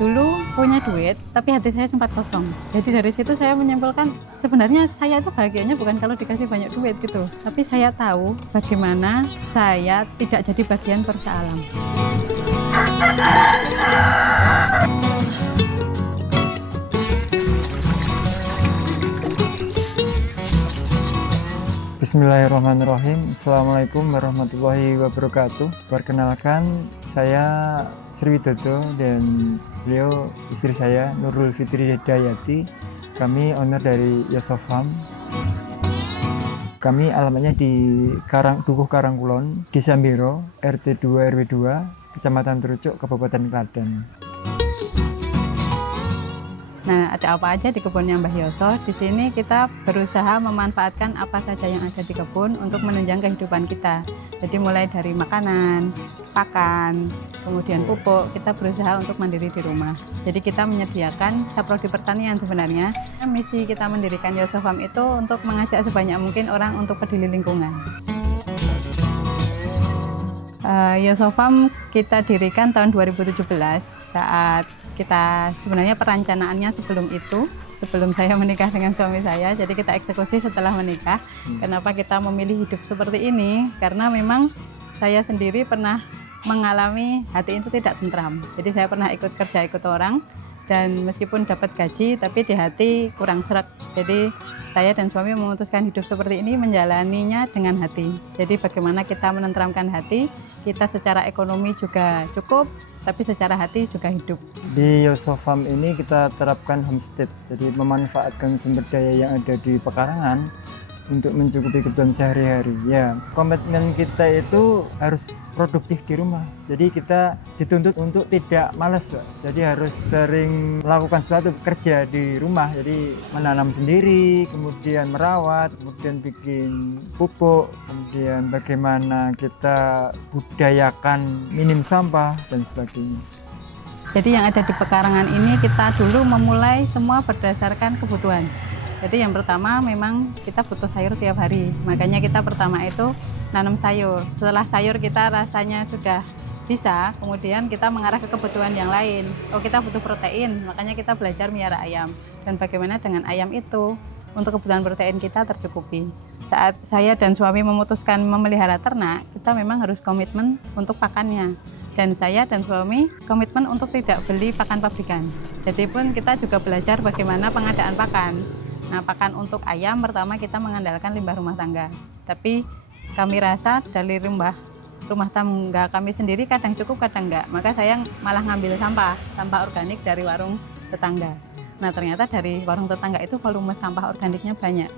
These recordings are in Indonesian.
dulu punya duit, tapi hati saya sempat kosong. Jadi dari situ saya menyimpulkan, sebenarnya saya itu bahagianya bukan kalau dikasih banyak duit gitu, tapi saya tahu bagaimana saya tidak jadi bagian perusahaan alam. Bismillahirrahmanirrahim. Assalamualaikum warahmatullahi wabarakatuh. Perkenalkan, saya Sri Widodo dan beliau istri saya Nurul Fitri Hidayati. Kami owner dari Yosofam. Kami alamatnya di Dukuh Karangkulon, Desa Mbiro, RT 2 RW 2, Kecamatan Trucuk, Kabupaten Klaten. Nah, ada apa aja di kebunnya Mbah Yoso? Di sini kita berusaha memanfaatkan apa saja yang ada di kebun untuk menunjang kehidupan kita. Jadi mulai dari makanan, pakan, kemudian pupuk, kita berusaha untuk mandiri di rumah. Jadi kita menyediakan saprodi pertanian sebenarnya. Misi kita mendirikan Yosofam itu untuk mengajak sebanyak mungkin orang untuk peduli lingkungan. Yosofam kita dirikan tahun 2017 saat kita sebenarnya perencanaannya sebelum saya menikah dengan suami saya, jadi kita eksekusi setelah menikah. Kenapa kita memilih hidup seperti ini? Karena memang saya sendiri pernah mengalami hati itu tidak tentram. Jadi saya pernah ikut kerja ikut orang dan meskipun dapat gaji tapi di hati kurang sreg. Jadi saya dan suami memutuskan hidup seperti ini, menjalaninya dengan hati. Jadi bagaimana kita menenteramkan hati, kita secara ekonomi juga cukup, tapi secara hati juga hidup. Di Yosofam ini kita terapkan homestead, jadi memanfaatkan sumber daya yang ada di pekarangan untuk mencukupi kebutuhan sehari-hari. Ya, komitmen kita itu harus produktif di rumah. Jadi kita dituntut untuk tidak malas, Pak. Jadi harus sering melakukan sesuatu, kerja di rumah. Jadi menanam sendiri, kemudian merawat, kemudian bikin pupuk, kemudian bagaimana kita budayakan minim sampah dan sebagainya. Jadi yang ada di pekarangan ini kita dulu memulai semua berdasarkan kebutuhan. Jadi yang pertama memang kita butuh sayur tiap hari, makanya kita pertama itu nanam sayur. Setelah sayur kita rasanya sudah bisa, kemudian kita mengarah ke kebutuhan yang lain. Oh, kita butuh protein, makanya kita belajar miara ayam. Dan bagaimana dengan ayam itu untuk kebutuhan protein kita tercukupi. Saat saya dan suami memutuskan memelihara ternak, kita memang harus komitmen untuk pakannya. Dan saya dan suami komitmen untuk tidak beli pakan pabrikan. Jadi pun kita juga belajar bagaimana pengadaan pakan. Nah, pakan untuk ayam pertama kita mengandalkan limbah rumah tangga. Tapi kami rasa dari rumah tangga kami sendiri kadang cukup, kadang enggak. Maka saya malah ngambil sampah organik dari warung tetangga. Nah, ternyata dari warung tetangga itu volume sampah organiknya banyak.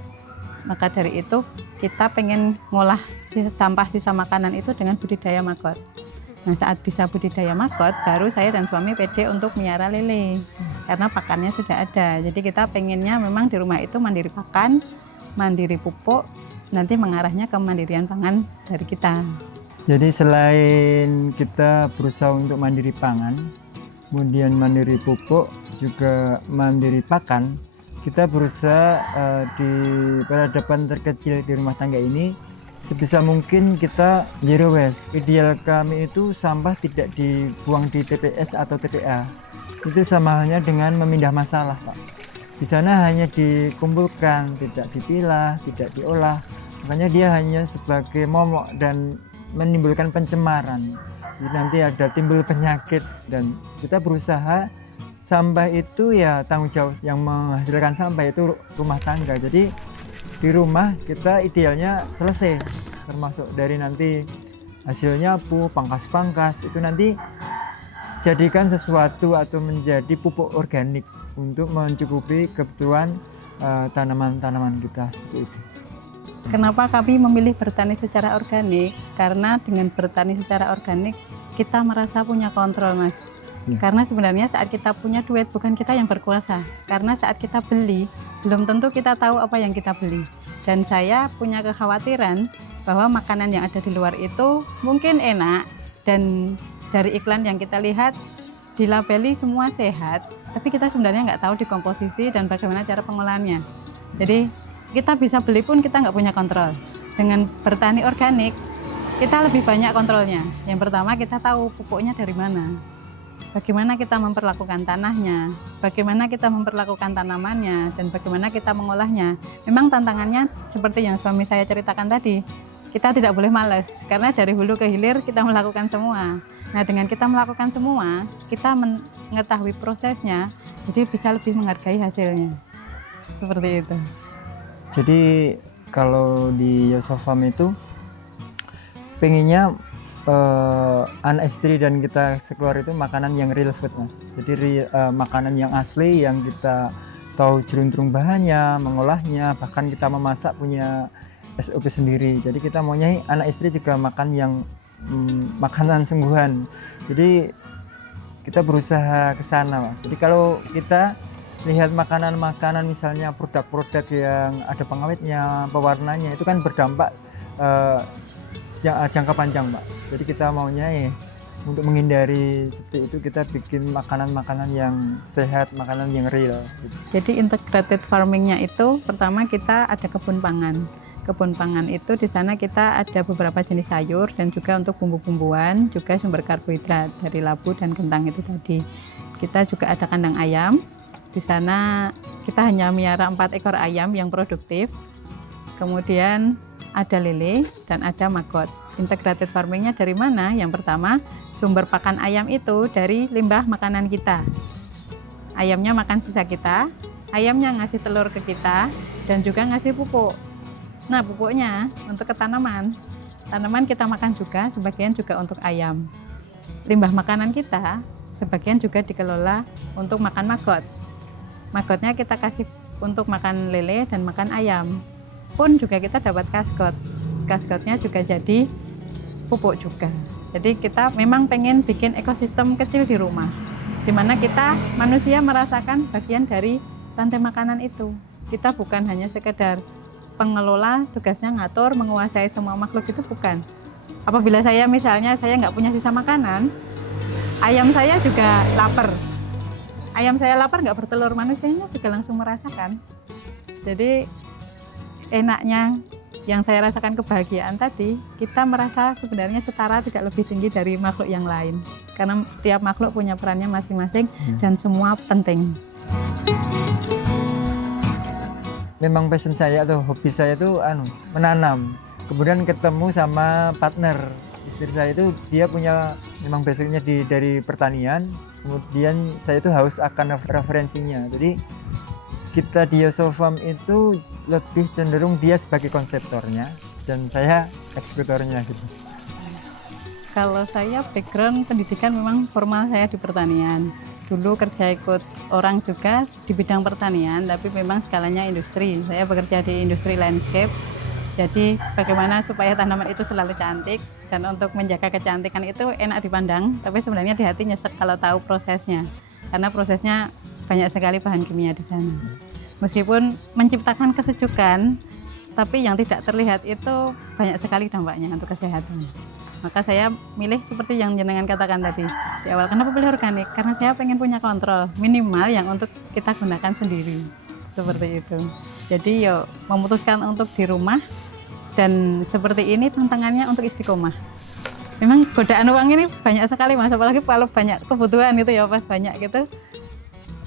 Maka dari itu kita pengen ngolah sampah sisa makanan itu dengan budidaya maggot. Nah, saat bisa budidaya maggot, baru saya dan suami pede untuk miara lele. Karena pakannya sudah ada. Jadi kita pengennya memang di rumah itu mandiri pakan, mandiri pupuk, nanti mengarahnya ke mandirian pangan dari kita. Jadi selain kita berusaha untuk mandiri pangan, kemudian mandiri pupuk, juga mandiri pakan, kita berusaha di peradaban terkecil di rumah tangga ini sebisa mungkin kita zero waste. Ideal kami itu sampah tidak dibuang di TPS atau TPA. Itu sama halnya dengan memindah masalah, Pak. Di sana hanya dikumpulkan, tidak dipilah, tidak diolah. Makanya dia hanya sebagai momok dan menimbulkan pencemaran. Jadi nanti ada timbul penyakit dan kita berusaha sampah itu ya tanggung jawab yang menghasilkan sampah itu rumah tangga. Jadi di rumah kita idealnya selesai, termasuk dari nanti hasilnya pangkas-pangkas itu nanti jadikan sesuatu atau menjadi pupuk organik untuk mencukupi kebutuhan tanaman-tanaman kita seperti itu. Kenapa kami memilih bertani secara organik? Karena dengan bertani secara organik kita merasa punya kontrol, Mas. Ya. Karena sebenarnya saat kita punya duit bukan kita yang berkuasa. Karena saat kita beli belum tentu kita tahu apa yang kita beli. Dan saya punya kekhawatiran bahwa makanan yang ada di luar itu mungkin enak dan dari iklan yang kita lihat dilabeli semua sehat, tapi kita sebenarnya nggak tahu dikomposisi dan bagaimana cara pengolahannya. Jadi kita bisa beli pun kita nggak punya kontrol. Dengan bertani organik kita lebih banyak kontrolnya. Yang pertama kita tahu pupuknya dari mana. bagaimana kita memperlakukan tanahnya, bagaimana kita memperlakukan tanamannya, dan bagaimana kita mengolahnya. Memang tantangannya seperti yang suami saya ceritakan tadi, kita tidak boleh malas, karena dari hulu ke hilir kita melakukan semua. Nah, dengan kita melakukan semua, kita mengetahui prosesnya, jadi bisa lebih menghargai hasilnya. Seperti itu. Jadi kalau di Yosofarm itu pengennya anak istri dan kita sekeluarga itu makanan yang real food, Mas. Jadi makanan yang asli, yang kita tahu jeluntrung bahannya, mengolahnya, bahkan kita memasak punya SOP sendiri. Jadi kita maunya anak istri juga makan yang makanan sungguhan. Jadi kita berusaha ke sana, Mas. Jadi kalau kita lihat makanan-makanan misalnya produk-produk yang ada pengawetnya, pewarnanya, itu kan berdampak jangka panjang, Pak. Jadi kita maunya untuk menghindari seperti itu, kita bikin makanan-makanan yang sehat, makanan yang real. Jadi integrated farmingnya itu pertama kita ada kebun pangan. Kebun pangan itu di sana kita ada beberapa jenis sayur dan juga untuk bumbu-bumbuan, juga sumber karbohidrat dari labu dan kentang itu tadi. Kita juga ada kandang ayam. Di sana kita hanya melihara 4 ekor ayam yang produktif. Kemudian ada lele dan ada maggot. Integrated farmingnya dari mana? Yang pertama, sumber pakan ayam itu dari limbah makanan kita. Ayamnya makan sisa kita, ayamnya ngasih telur ke kita, dan juga ngasih pupuk. Nah, pupuknya untuk ke tanaman. Tanaman kita makan juga, sebagian juga untuk ayam. Limbah makanan kita, sebagian juga dikelola untuk makan maggot. Maggotnya kita kasih untuk makan lele dan makan ayam. Pun juga kita dapat kasgot. Kasgotnya juga jadi pupuk juga. Jadi kita memang pengen bikin ekosistem kecil di rumah, di mana kita manusia merasakan bagian dari rantai makanan itu. Kita bukan hanya sekedar pengelola, tugasnya ngatur, menguasai semua makhluk, itu bukan. Apabila saya misalnya saya nggak punya sisa makanan, ayam saya juga lapar. Ayam saya lapar nggak bertelur, manusianya juga langsung merasakan. Jadi enaknya yang saya rasakan kebahagiaan tadi, kita merasa sebenarnya setara, tidak lebih tinggi dari makhluk yang lain. Karena tiap makhluk punya perannya masing-masing dan semua penting. Memang passion saya atau hobi saya itu menanam. Kemudian ketemu sama partner istri saya itu, dia punya memang basicnya dari pertanian. Kemudian saya itu haus akan referensinya. Jadi kita di Yosofarm itu lebih cenderung dia sebagai konseptornya dan saya eksekutornya gitu. Kalau saya background pendidikan memang formal, saya di pertanian. Dulu kerja ikut orang juga di bidang pertanian, tapi memang skalanya industri. Saya bekerja di industri landscape. Jadi bagaimana supaya tanaman itu selalu cantik, dan untuk menjaga kecantikan itu enak dipandang, tapi sebenarnya di hati nyesek kalau tahu prosesnya. Karena prosesnya banyak sekali bahan kimia di sana. Meskipun menciptakan kesejukan, tapi yang tidak terlihat itu banyak sekali dampaknya untuk kesehatan. Maka saya milih seperti yang jenengan katakan tadi di awal. Kenapa pilih organik? Karena saya pengen punya kontrol minimal yang untuk kita gunakan sendiri. Seperti itu. Jadi memutuskan untuk di rumah, dan seperti ini tantangannya untuk istiqomah. Memang godaan uang ini banyak sekali, Mas, apalagi kalau banyak kebutuhan gitu ya, pas banyak gitu.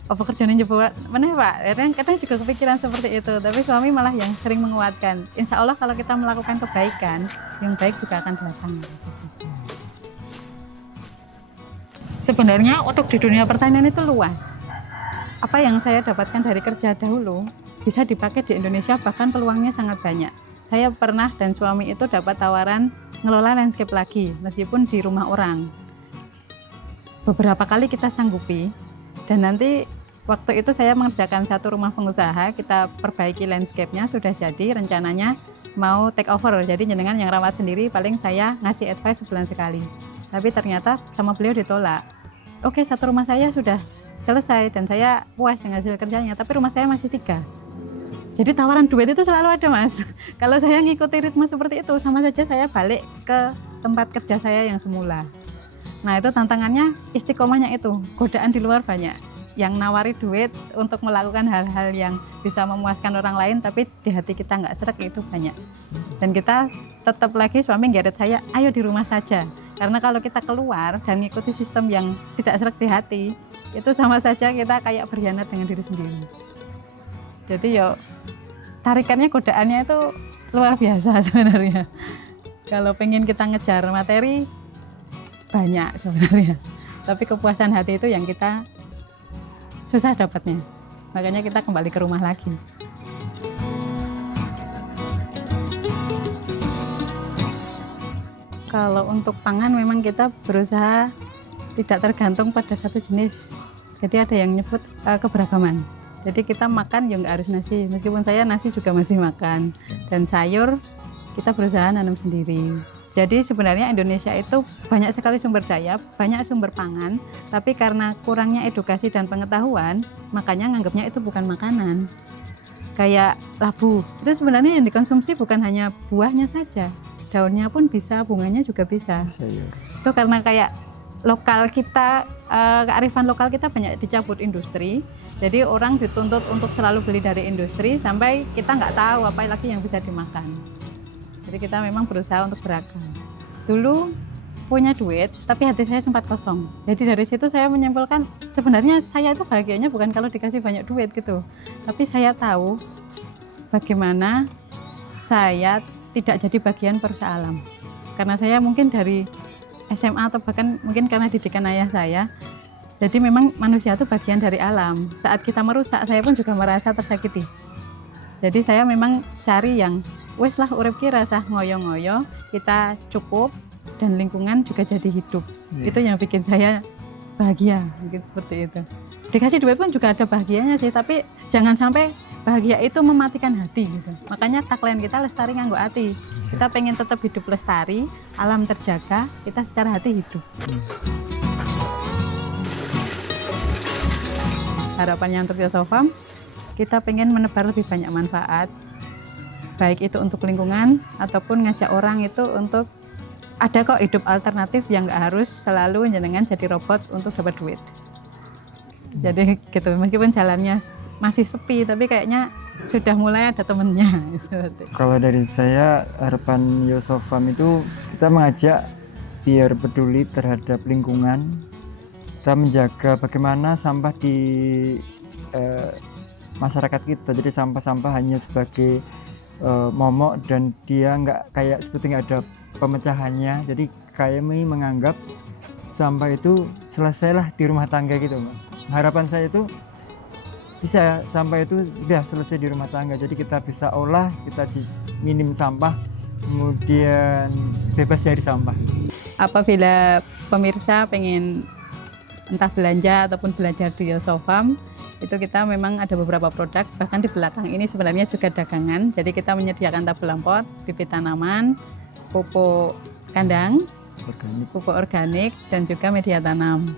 Apa kerjanya nyoba mana Pak? Kadang juga kepikiran seperti itu, tapi suami malah yang sering menguatkan. Insya Allah kalau kita melakukan kebaikan, yang baik juga akan datang. Sebenarnya untuk di dunia pertanian itu luas. Apa yang saya dapatkan dari kerja dahulu bisa dipakai di Indonesia, bahkan peluangnya sangat banyak. Saya pernah dan suami itu dapat tawaran ngelola landscape lagi, meskipun di rumah orang. Beberapa kali kita sanggupi, dan nanti waktu itu saya mengerjakan satu rumah pengusaha, kita perbaiki landscape-nya, sudah jadi, rencananya mau take over. Jadi jenengan yang rawat sendiri, paling saya ngasih advice sebulan sekali. Tapi ternyata sama beliau ditolak. Oke, satu rumah saya sudah selesai dan saya puas dengan hasil kerjanya, tapi rumah saya masih 3. Jadi tawaran duit itu selalu ada, Mas. Kalau saya ngikuti ritme seperti itu, sama saja saya balik ke tempat kerja saya yang semula. Nah, itu tantangannya, istiqomahnya itu. Godaan di luar banyak. Yang nawari duit untuk melakukan hal-hal yang bisa memuaskan orang lain, tapi di hati kita nggak srek, itu banyak. Dan kita tetap lagi, suami nggeret saya, ayo di rumah saja. Karena kalau kita keluar dan ngikuti sistem yang tidak serak di hati, itu sama saja kita kayak berkhianat dengan diri sendiri. Jadi yo tarikannya, godaannya itu luar biasa sebenarnya. Kalau pengen kita ngejar materi banyak sebenarnya, tapi kepuasan hati itu yang kita susah dapatnya. Makanya kita kembali ke rumah lagi. Kalau untuk pangan memang kita berusaha tidak tergantung pada satu jenis. Jadi ada yang nyebut keberagaman. Jadi kita makan ya nggak harus nasi. Meskipun saya nasi juga masih makan. Dan sayur kita berusaha nanam sendiri. Jadi sebenarnya Indonesia itu banyak sekali sumber daya, banyak sumber pangan. Tapi karena kurangnya edukasi dan pengetahuan, makanya nganggapnya itu bukan makanan. Kayak labu, itu sebenarnya yang dikonsumsi bukan hanya buahnya saja. Daunnya pun bisa, bunganya juga bisa. Sayur. Itu karena kayak lokal kita, kearifan lokal kita banyak dicabut industri. Jadi orang dituntut untuk selalu beli dari industri sampai kita nggak tahu apa lagi yang bisa dimakan. Jadi kita memang berusaha untuk beragam. Dulu punya duit, tapi hati saya sempat kosong. Jadi dari situ saya menyimpulkan sebenarnya saya itu bahagianya bukan kalau dikasih banyak duit gitu. Tapi saya tahu bagaimana saya tidak jadi bagian perusak alam. Karena saya mungkin dari SMA atau bahkan mungkin karena didikan ayah saya, jadi memang manusia itu bagian dari alam. Saat kita merusak, saya pun juga merasa tersakiti. Jadi saya memang cari yang wes lah urip ki rasah ngoyo-ngoyo, kita cukup dan lingkungan juga jadi hidup. Itu yang bikin saya bahagia, mungkin seperti itu. Dikasih duit pun juga ada bahagianya sih, tapi jangan sampai bahagia itu mematikan hati gitu. Makanya tagline kita lestari nganggo hati. Kita pengen tetap hidup lestari, alam terjaga, kita secara hati hidup. Harapannya untuk Yosofarm, kita pengen menebar lebih banyak manfaat, baik itu untuk lingkungan ataupun ngajak orang itu untuk ada kok hidup alternatif yang nggak harus selalu jenengan jadi robot untuk dapat duit. Jadi gitu, meskipun jalannya masih sepi, tapi kayaknya sudah mulai ada temennya. Kalau dari saya, harapan Yosofarm itu kita mengajak biar peduli terhadap lingkungan. Kita menjaga bagaimana sampah di masyarakat kita. Jadi sampah-sampah hanya sebagai momok dan dia nggak kayak seperti nggak ada pemecahannya. Jadi kami menganggap sampah itu selesailah di rumah tangga gitu, Mas. Harapan saya itu bisa sampah itu sudah selesai di rumah tangga, jadi kita bisa olah, kita minim sampah, kemudian bebas dari sampah. Apabila pemirsa pengen entah belanja ataupun belajar di Yosofarm, itu kita memang ada beberapa produk, bahkan di belakang ini sebenarnya juga dagangan. Jadi kita menyediakan tabel pot, bibit tanaman, pupuk kandang, pupuk organik, dan juga media tanam.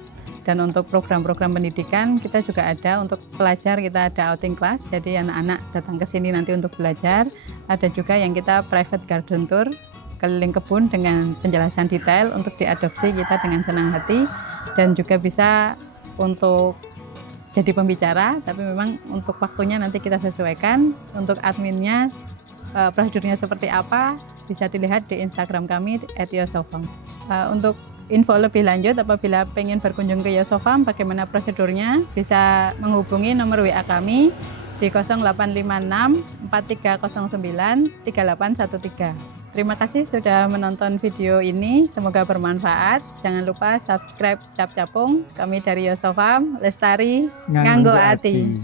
Dan untuk program-program pendidikan kita juga ada untuk pelajar, kita ada outing class, jadi anak-anak datang ke sini nanti untuk belajar. Ada juga yang kita private garden tour, keliling kebun dengan penjelasan detail untuk diadopsi kita dengan senang hati. Dan juga bisa untuk jadi pembicara, tapi memang untuk waktunya nanti kita sesuaikan. Untuk adminnya, prosedurnya seperti apa, bisa dilihat di Instagram kami @yosofarm. Untuk info lebih lanjut, apabila pengen berkunjung ke Yosofarm, bagaimana prosedurnya, bisa menghubungi nomor WA kami di 0856 4309 3813. Terima kasih sudah menonton video ini, semoga bermanfaat. Jangan lupa subscribe Cap Capung. Kami dari Yosofarm, lestari nganggo ati.